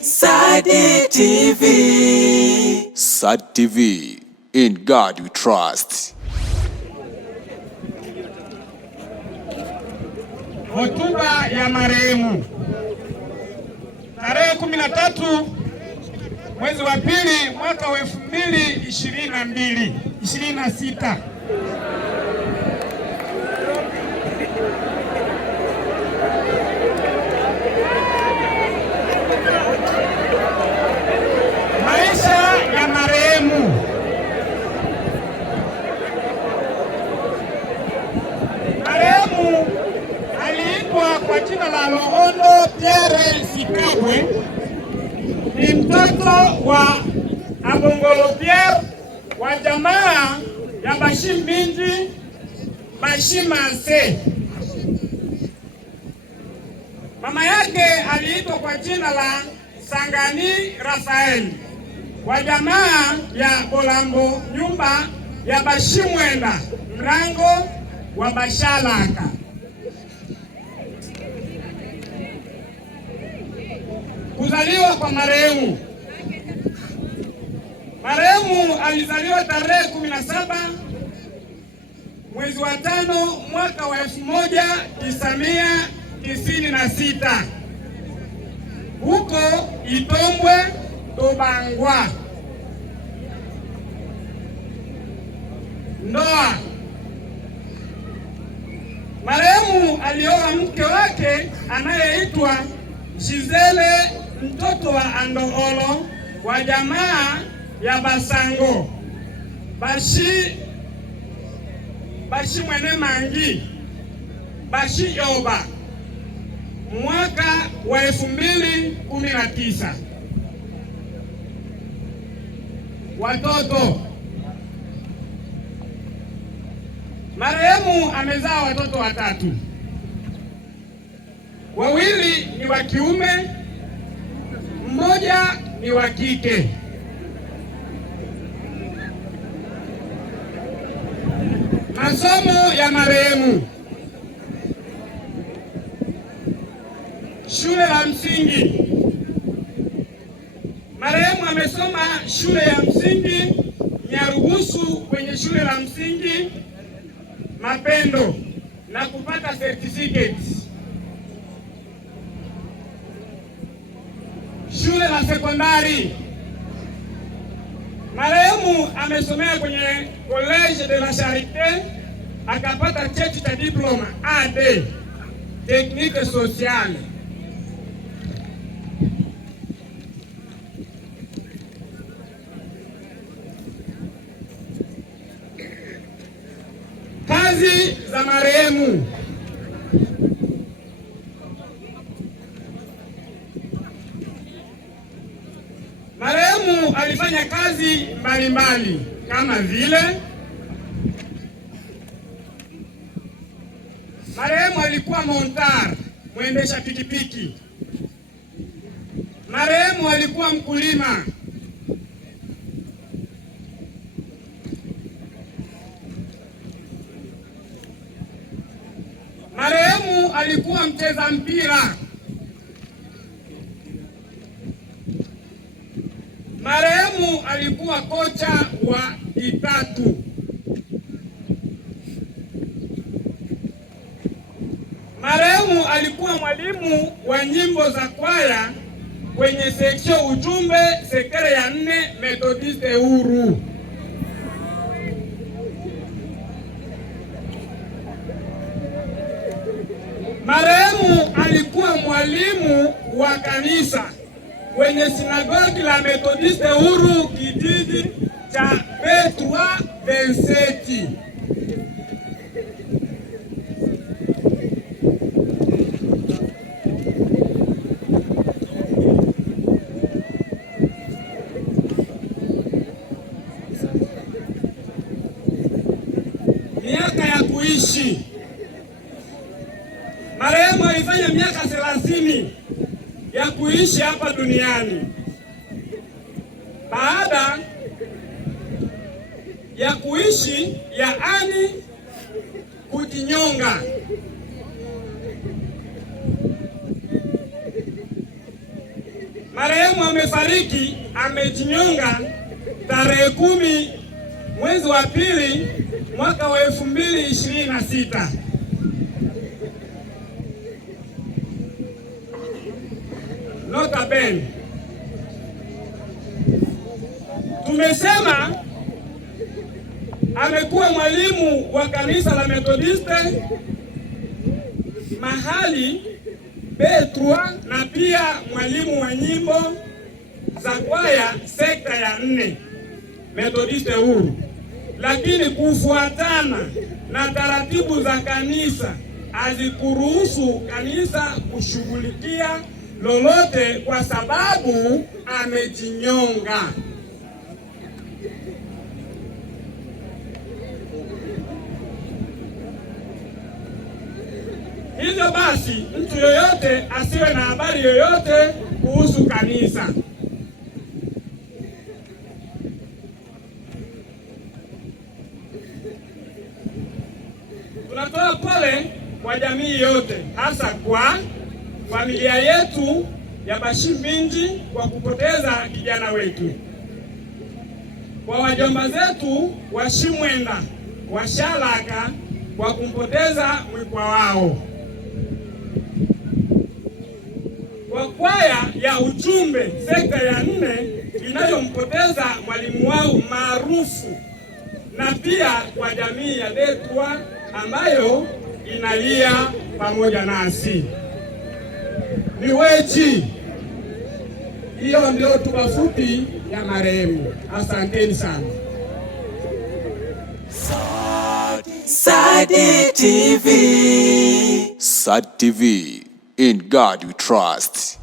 Sadi TV. Sadi TV, in God we trust. Hotuba ya marehemu tarehe 13 mwezi wa pili mwaka wa 2026. Maisha ya marehemu. Marehemu aliitwa kwa jina la Lohondo Pierre Sikabwe. Ni mtoto wa Abongolo Pierre wa jamaa ya Bashiminji Bashimase. Mama yake aliitwa kwa jina la Sangani Rafael wa jamaa ya Bolambo nyumba ya Bashimwenda mrango wa Bashalaka. Kuzaliwa kwa marehemu. Marehemu alizaliwa tarehe 17 mwezi wa 5 mwaka wa 1996 huko Itombwe Tobangwa. Ndoa. Marehemu alioa mke wake anayeitwa Gisele mtoto wa Andoolo wa jamaa ya Basango Bashi mwene mangi Bashi yoba mwaka wa 2019. Watoto. Marehemu amezaa watoto watatu. Wawili ni wa kiume, mmoja ni wa kike. Masomo ya marehemu. Shule ya msingi. Marehemu amesoma shule ya msingi Nyarugusu kwenye shule la msingi Mapendo na kupata certificate. Shule la sekondari. Marehemu amesomea kwenye College de la Charité akapata cheti cha diploma AD Technique Sociale. Kazi za marehemu. Marehemu alifanya kazi mbalimbali kama vile marehemu alikuwa montar, mwendesha pikipiki. Marehemu alikuwa mkulima. Marehemu alikuwa mcheza mpira. Marehemu alikuwa kocha wa Itatu. Marehemu alikuwa mwalimu wa nyimbo za kwaya kwenye seksio ujumbe sekere ya 4 Methodiste Huru. Marehemu alikuwa mwalimu wa kanisa kwenye sinagogi la Methodiste Huru kijiji cha Petwa Benseti. Miaka ya kuishi. Marehemu alifanya miaka 30 ya kuishi hapa duniani. Baada ya kuishi yaani kujinyonga. Marehemu amefariki, amejinyonga tarehe 10 mwezi wa pili mwaka wa 2026. Nota bene, tumesema amekuwa mwalimu wa kanisa la Methodiste mahali B3 na pia mwalimu wa nyimbo za kwaya sekta ya 4 Methodiste huru, lakini kufuatana na taratibu za kanisa hazikuruhusu kanisa kushughulikia lolote kwa sababu amejinyonga. Hivyo basi mtu yoyote asiwe na habari yoyote kuhusu kanisa. Tunatoa pole kwa jamii yote, hasa kwa familia yetu ya Bashimbinji kwa kupoteza kijana wetu, kwa wajomba zetu wa Shimwenda wa Shalaka kwa kumpoteza mwikwa wao, kwa kwaya ya ujumbe sekta ya 4 inayompoteza mwalimu wao maarufu, na pia kwa jamii ya D3 ambayo inalia pamoja nasi. Ni weji. Hiyo ndio hotuba fupi ya marehemu. Asanteni sana. Sadi TV. Sadi TV. In God we trust.